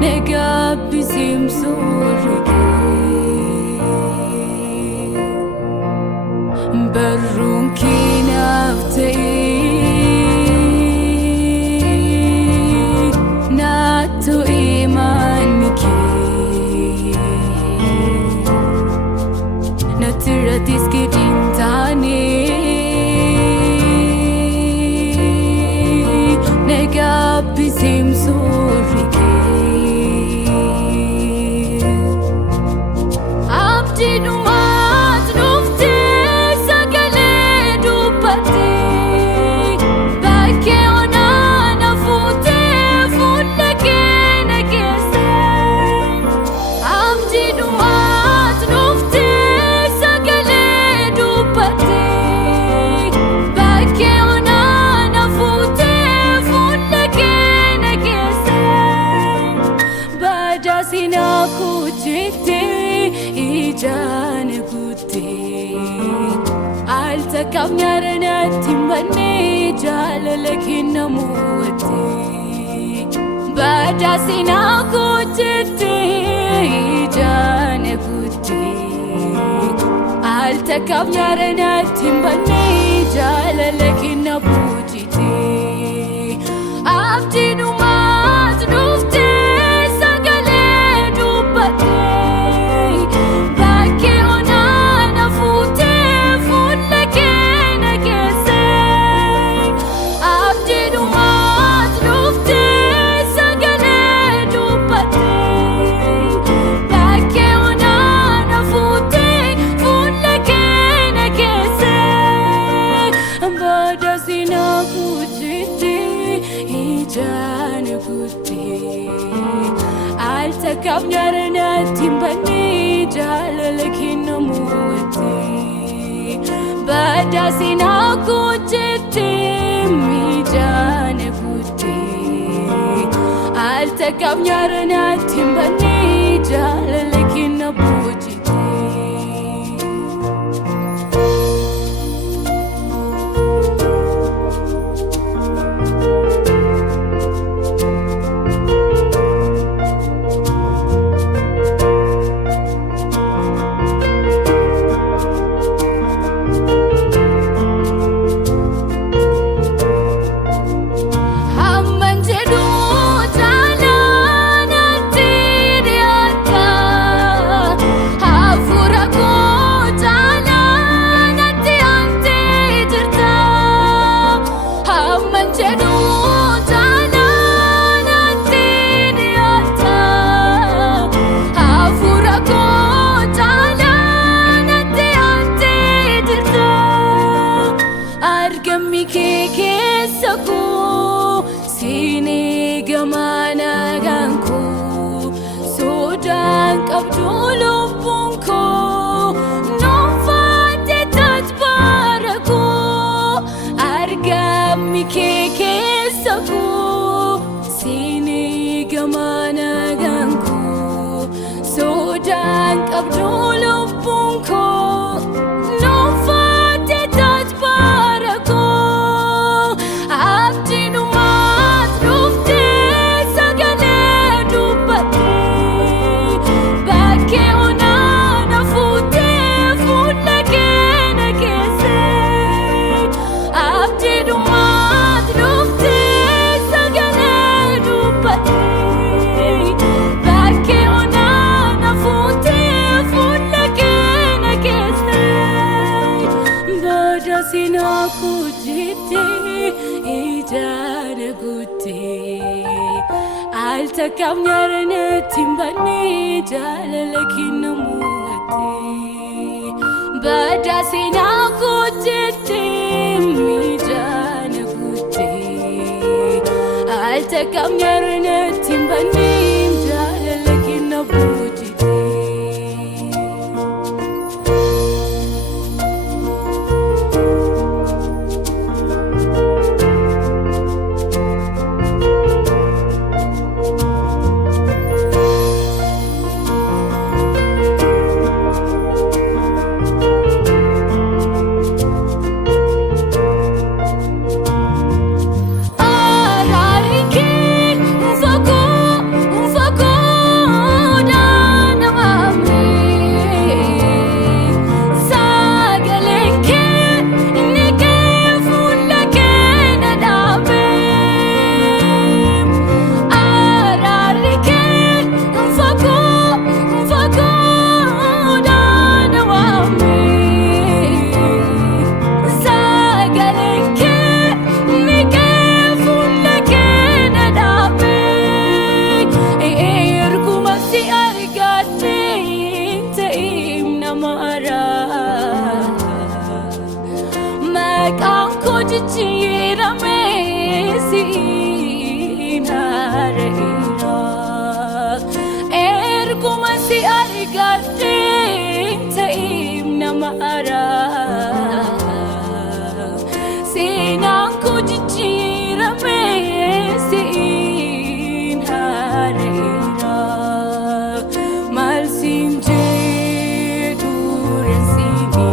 nega bizim zorge barrum kinaftei nato imanike natiratis kedintane nega bizim zorge Sina kujite ijan kute alta kamyarna timbane jalalakin namuate bada sina kujite ijan kute alta kamyarna timbane jalalakin nabujite abdinu mat nufte kamyarna timbane jalalakin namuate bada sina kujite mijan kute alta kamyarna timbane jalalakin nabujite sini gamana ganku sudan kabdulu punko nofate tatbaraku argami keke saku sini gamana ganku sudan kabdulu punko nofate tatbaraku abdinu sina kujite ijan kute alta kamyarna timbane jalalakin namuate bada sina kujite mijan kute alta kamyarna timbane jalalakin nabujite amara Sinan kujira me sin harira mal sinje duresini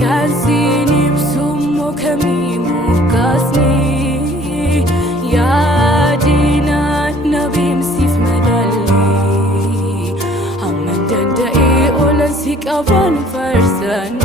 kazinim summo kamimu kasni yadina nabim sif medalli hamdan da'i ola sikavan farsan